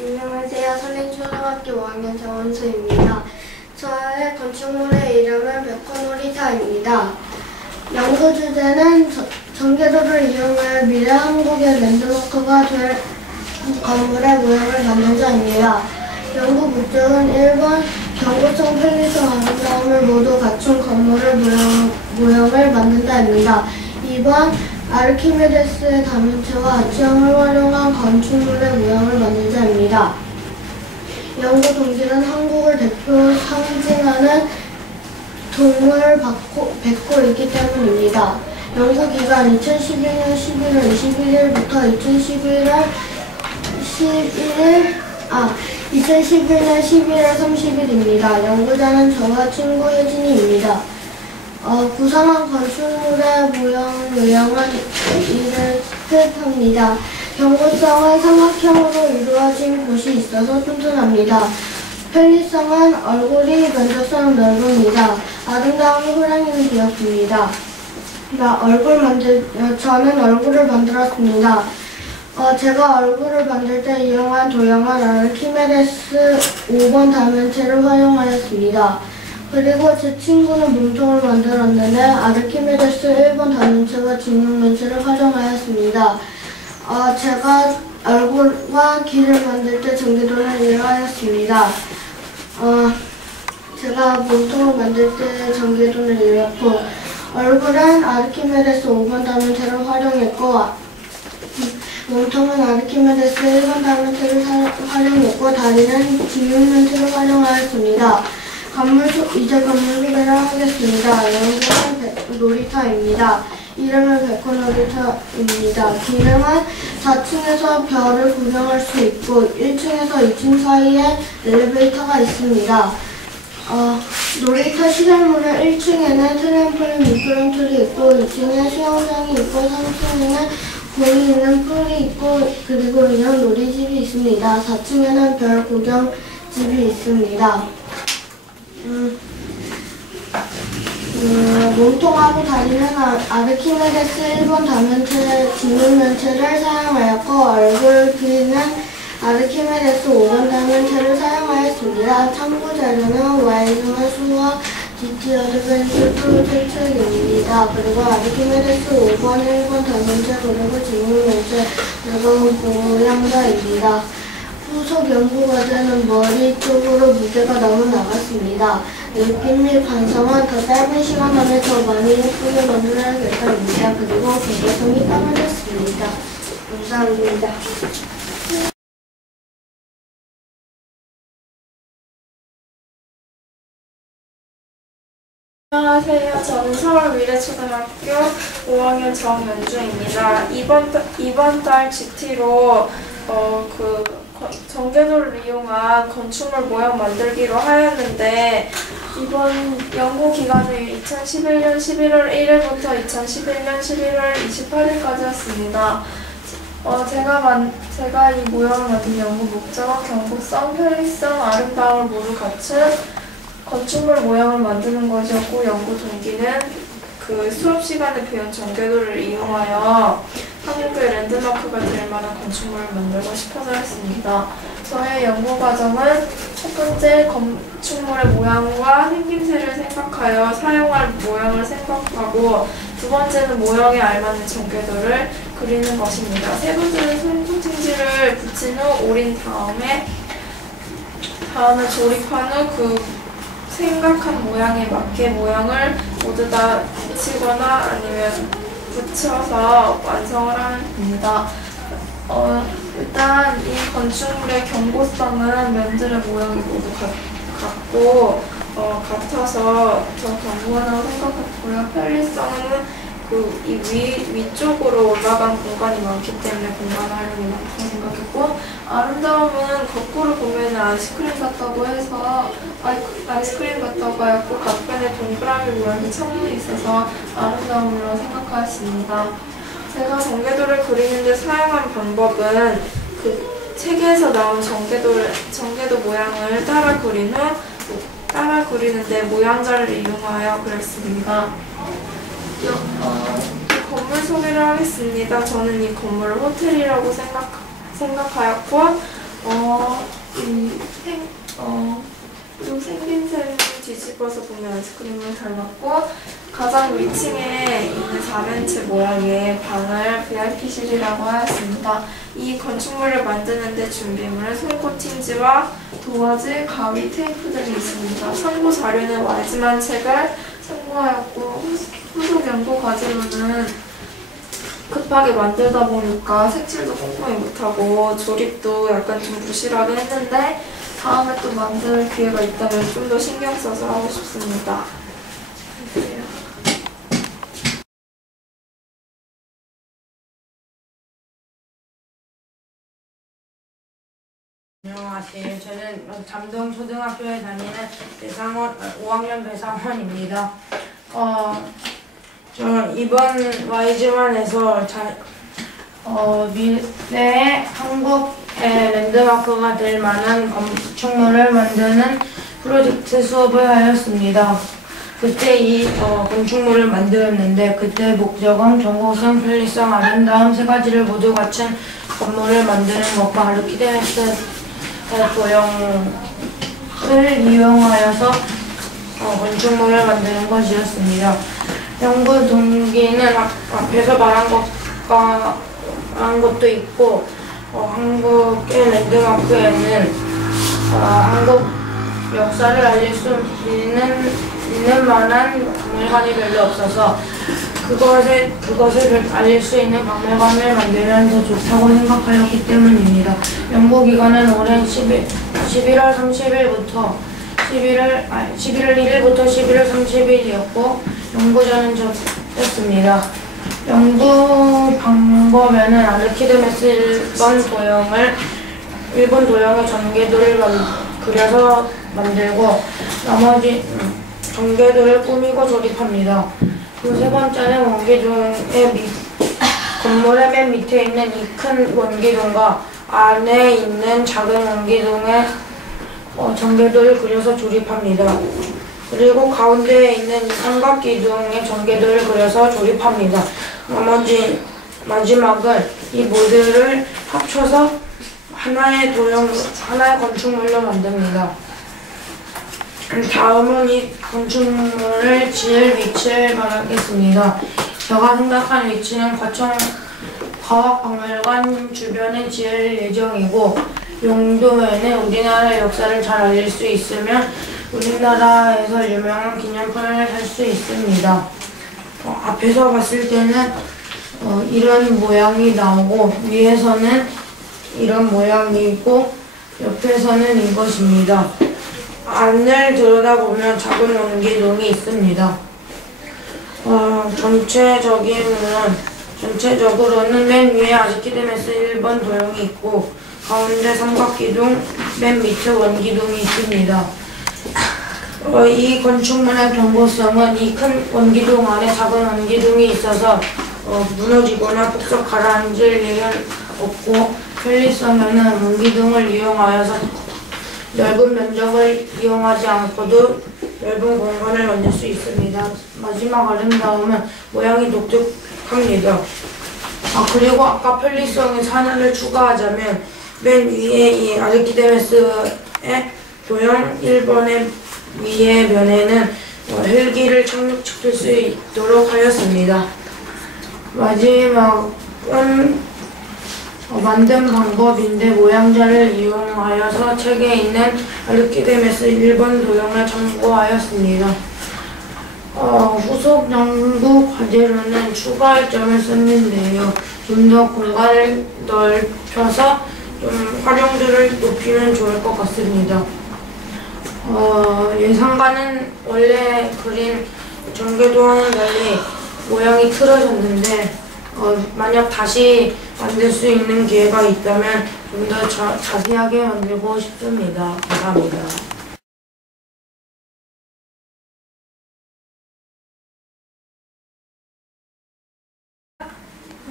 안녕하세요. 선행초등학교 5학년 정원수입니다. 저의 건축물의 이름은 백호놀이터입니다. 연구 주제는 전개도를 이용하여 미래 한국의 랜드마크가 될 건물의 모형을 만들자입니다. 연구 목적은 1번 경고성, 편리성, 아름다움을 모두 갖춘 건물의 모형을 만든다입니다. 2번 아르키메데스의 다면체와 아치형을 활용한 건축물의 모형을 만들자입니다. 연구 동기는 한국을 대표 상징하는 동물 백호이기 때문입니다. 연구 기간 2011년 11월 21일부터 2011년 11월 30일입니다. 연구자는 저와 친구 혜진이입니다. 구성한 건축물의 모형은 이렇습니다. 경고성은 삼각형으로 이루어진 곳이 있어서 튼튼합니다. 편리성은 얼굴이 면적상 넓습니다. 아름다움은 호랑이는 귀엽습니다. 저는 얼굴을 만들었습니다. 제가 얼굴을 만들 때 이용한 도형은 아르키메데스 5번 다면체를 활용하였습니다. 그리고 제 친구는 몸통을 만들었는데 아르키메데스 1번 다면체와 직육면체를 활용하였습니다. 제가 얼굴과 귀를 만들 때 전개도를 이용하였습니다. 제가 몸통을 만들 때 전개도를 이용했고, 얼굴은 아르키메데스 5번 다면체를 활용했고, 몸통은 아르키메데스 1번 다면체를 활용했고, 다리는 직육면체를 활용하였습니다. 이제 건물 소개를 하겠습니다. 여기는 놀이터입니다. 이름은 백호놀이터입니다. 기능은 4층에서 별을 구경할 수 있고 1층에서 2층 사이에 엘리베이터가 있습니다. 놀이터 시설물은 1층에는 트램폴린, 미끄럼틀이 있고 2층에 수영장이 있고 3층에는 공이 있는 풀이 있고 그리고 인형 놀이집이 있습니다. 4층에는 별 구경집이 있습니다. 몸통하고 다리는 아르키메데스 1번 다면체, 직육면체를 사용하였고 얼굴, 귀는 아르키메데스 5번 다면체를 사용하였습니다. 참고 자료는 와이즈와 수와 GT 어드벤처 책입니다. 그리고 아르키메데스 5번, 1번 다면체, 그리고 직육면체, 그리고 모양자입니다. 후속 연구 과제는 머리 쪽으로 무게가 너무 나갔습니다. 느낌 및 관성은 더 짧은 시간 안에 더 많이 예쁘게 만들어야겠다입니다. 그리고 경계성이 떨어졌습니다. 감사합니다. 안녕하세요. 저는 서울미래초등학교 5학년 정연주입니다. 이번 달 GT로 전개도를 이용한 건축물 모형 만들기로 하였는데 이번 연구 기간은 2011년 11월 1일부터 2011년 11월 28일까지였습니다. 제가 이 모형을 만든 연구 목적은 경고성, 편리성, 아름다움을 모두 갖춘 건축물 모형을 만드는 것이었고 연구 동기는 수업 시간에 배운 전개도를 이용하여 한국의 랜드마크가 될 만한 건축물을 만들고 싶어서였습니다. 저의 연구 과정은 첫 번째 건축물의 모양과 생김새를 생각하여 사용할 모양을 생각하고 두 번째는 모형에 알맞는 전개도를 그리는 것입니다. 세 번째는 손톱팅지를 붙인 후 오린 다음에 조립한 후 생각한 모양에 맞게 모양을 모두 다 붙이거나 아니면 붙여서 완성을 하면 됩니다. 일단 이 건축물의 경고성은 면들의 모양이 모두 같아서 더 견고하다고 생각했고요. 편리성은 위쪽으로 올라간 공간이 많기 때문에 공간 활용이 많다고 생각했고, 아름다움은 거꾸로 보면 아이스크림 같다고 해서 아이스크림 같다고 하였고, 갓변에 동그라미 모양의 창문이 있어서 아름다움으로 생각하였습니다. 제가 전개도를 그리는데 사용한 방법은 책에서 나온 전개도 모양을 따라 그리는데 모양자를 이용하여 그렸습니다. 건물 소개를 하겠습니다. 저는 이 건물을 호텔이라고 생각하였고 그리고 생김새를 뒤집어서 보면 아이스크림을 닮았고 가장 위층에 있는 4면체 모양의 방을 VIP실이라고 하였습니다. 이 건축물을 만드는 데 준비물은 손코팅지와 도화지, 가위, 테이프 등이 있습니다. 참고 자료는 말지만 책을 참고하였고 후속 연구 과제로는 급하게 만들다 보니까 색칠도 꼼꼼히 못하고 조립도 약간 좀 부실하게 했는데 다음에 또 만들 기회가 있다면 좀 더 신경 써서 하고 싶습니다. 안녕하세요. 저는 잠동초등학교에 다니는 5학년 배상원입니다. 저 이번 YG만에서 미래의 한국의 랜드마크가 될 만한 건축물을 만드는 프로젝트 수업을 하였습니다. 그때 이 건축물을 만들었는데 그때 목적은 경고성, 편리성, 아름다움 세 가지를 모두 갖춘 건물을 만드는 것과 아르키메데스의 도형을 이용하여서 건축물을 만드는 것이었습니다. 연구 동기는 앞에서 말한 것도 있고 한국의 랜드마크에는 한국 역사를 알릴 수 있는 만한 박물관이 별로 없어서 그것을 알릴 수 있는 박물관을 만들면 더 좋다고 생각하였기 때문입니다. 연구기간은 올해 11월 1일부터 11월 30일이었고 연구자는 저였습니다. 연구 방법에는 아르키메데스 일본 도형의 전개도를 그려서 만들고 나머지 전개도를 꾸미고 조립합니다. 그 세 번째는 원기둥의 건물의 맨 밑에 있는 이 큰 원기둥과 안에 있는 작은 원기둥의 전개도를 그려서 조립합니다. 그리고 가운데에 있는 이 삼각기둥의 전개도를 그려서 조립합니다. 마지막은 이 모듈을 합쳐서 하나의 건축물로 만듭니다. 다음은 이 건축물을 지을 위치를 말하겠습니다. 제가 생각한 위치는 과학박물관 주변에 지을 예정이고 용도에는 우리나라 역사를 잘 알릴 수 있으며 우리나라에서 유명한 기념품을 살 수 있습니다. 앞에서 봤을 때는 이런 모양이 나오고 위에서는 이런 모양이고 옆에서는 이것입니다. 안을 들여다보면 작은 원기둥이 있습니다. 전체적으로는 맨 위에 아르키메데스 1번 도형이 있고 가운데 삼각기둥, 맨 밑에 원기둥이 있습니다. 이 건축물의 경고성은 이 큰 원기둥 안에 작은 원기둥이 있어서 무너지거나 폭삭 가라앉을 일은 없고 편리성에는 원기둥을 이용하여서 넓은 면적을 이용하지 않고도 넓은 공간을 만들 수 있습니다. 마지막 아름다움은 모양이 독특합니다. 그리고 아까 편리성에서 하나를 추가하자면 맨 위에 이 아르키메데스의 도형 1번의 위에 면에는 헬기를 착륙시킬 수 있도록 하였습니다. 마지막은 만든 방법인데 모양자를 이용하여서 책에 있는 아르키메데스 1번 도형을 참고하였습니다. 후속 연구 과제로는 추가할 점을 썼는데요. 좀 더 공간을 넓혀서 좀 활용도를 높이면 좋을 것 같습니다. 예상과는 원래 그린 전개도와는 달리 모양이 틀어졌는데 만약 다시 만들 수 있는 기회가 있다면 좀 더 자세하게 만들고 싶습니다. 감사합니다.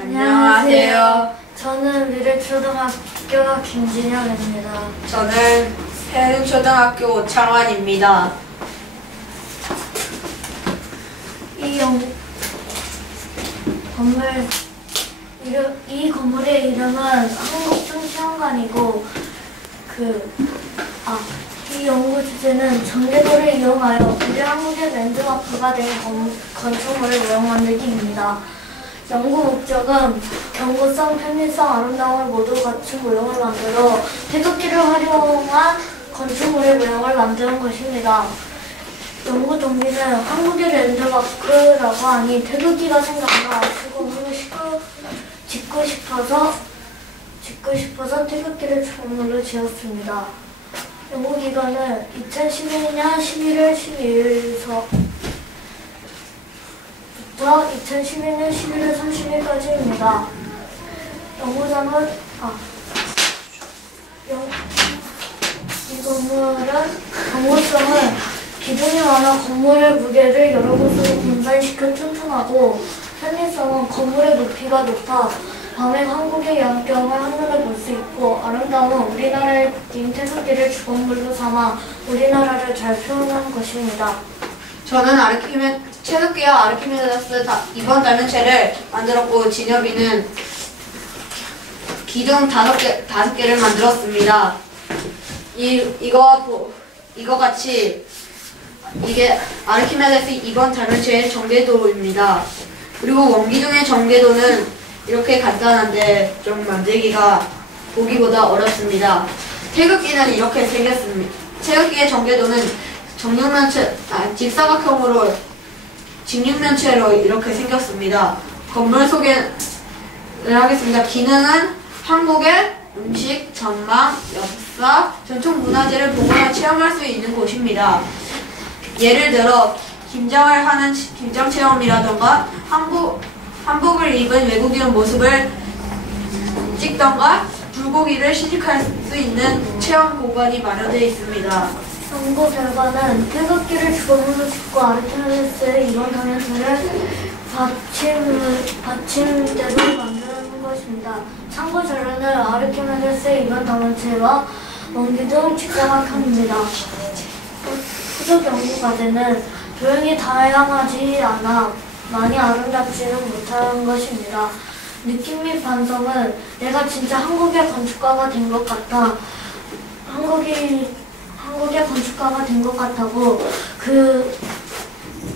안녕하세요. 저는 미래초등학교 김진영입니다. 저는 해흥초등학교 오창환입니다. 이 건물의 이름은 한국청소년관이고 이 연구 주제는 전개도를 이용하여 우리 한국의 랜드마크가 된 건축물의 모형 만들기입니다. 연구 목적은 경고성, 편의성, 아름다움을 모두 갖춘 모형을 만들어 태극기를 활용한 건축물의 모형을 만드는 것입니다. 연구 동기는 한국의 랜드마크라고 하니 태극기가 생각나 시공을 짓고 싶어서 태극기를 주범으로 지었습니다. 연구 기간은 2012년 11월 12일서부터 2011년 11월 30일까지입니다. 이 건물은 경고성은 기둥이 많아 건물의 무게를 여러 곳으로 분산시켜 튼튼하고, 편의성은 건물의 높이가 높아 밤에 한국의 야경을 한눈에 볼 수 있고, 아름다움은 우리나라의 국기인 태극기를 주범물로 삼아 우리나라를 잘 표현한 것입니다. 저는 태극기와 아르키메데스 이번 단면체를 만들었고, 진엽이는 기둥 5개를 만들었습니다. 이거 같이 이게 아르키메데스 이번 단면체의 전개도입니다. 그리고 원기둥의 전개도는 이렇게 간단한데 좀 만들기가 보기보다 어렵습니다. 태극기는 이렇게 생겼습니다. 태극기의 전개도는 직육면체로 이렇게 생겼습니다. 건물 소개를 하겠습니다. 기능은 한국의 음식, 전망, 역사, 전통 문화재를 보거나 체험할 수 있는 곳입니다. 예를 들어 김장을 하는 김장 체험이라던가 한복을 입은 외국인 모습을 찍던가 불고기를 시식할 수 있는 체험 공간이 마련되어 있습니다. 연구 결과는 태극기를 주범으로 짓고 아르키메데스의 이번 단면체를 받침대로 만드는 것입니다. 참고 자료는 아르키메데스의 이번 단면체와 원기둥 직사각형입니다. 후속 연구 과제는 조형이 다양하지 않아 많이 아름답지는 못한 것입니다. 느낌 및 반성은 내가 진짜 한국의 건축가가 된 것 같아. 한국의 건축가가 된 것 같다고,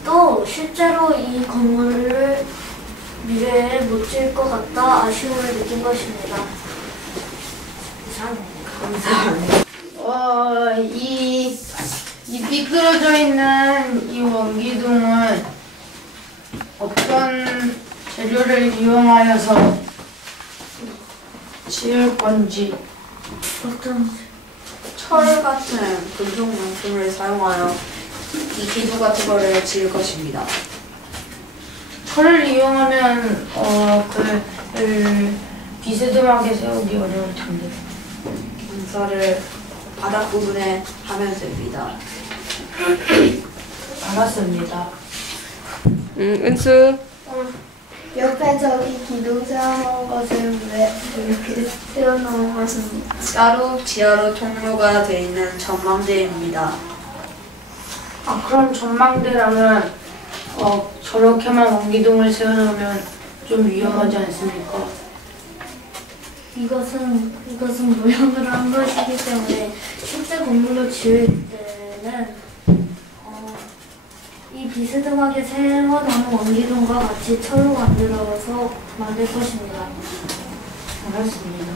또 실제로 이 건물을 미래에 못 지을 것 같다 아쉬움을 느낀 것입니다. 감사합니다. 이 삐뚤어져 있는 이 원기둥은 어떤 재료를 이용하여서 지을 건지, 철 같은 금속 용품을 사용하여 이 기둥 같은 거를 지을 것입니다. 철을 이용하면 비스듬하게 세우기 어려울 텐데. 경사를 바닥 부분에 하면 됩니다. 알았습니다. 은수. 옆에 저기 기둥 세워놓은 것을 왜 이렇게 세워놓은 것은 따로 지하로 통로가 되어 있는 전망대입니다. 그럼 전망대라면 저렇게만 원기둥을 세워놓으면 좀 위험하지 않습니까? 이것은 모형으로 한 것이기 때문에 실제 건물로 지을 때는 이 비스듬하게 세워놓은 원기둥과 같이 철로 만들 것입니다. 알았습니다.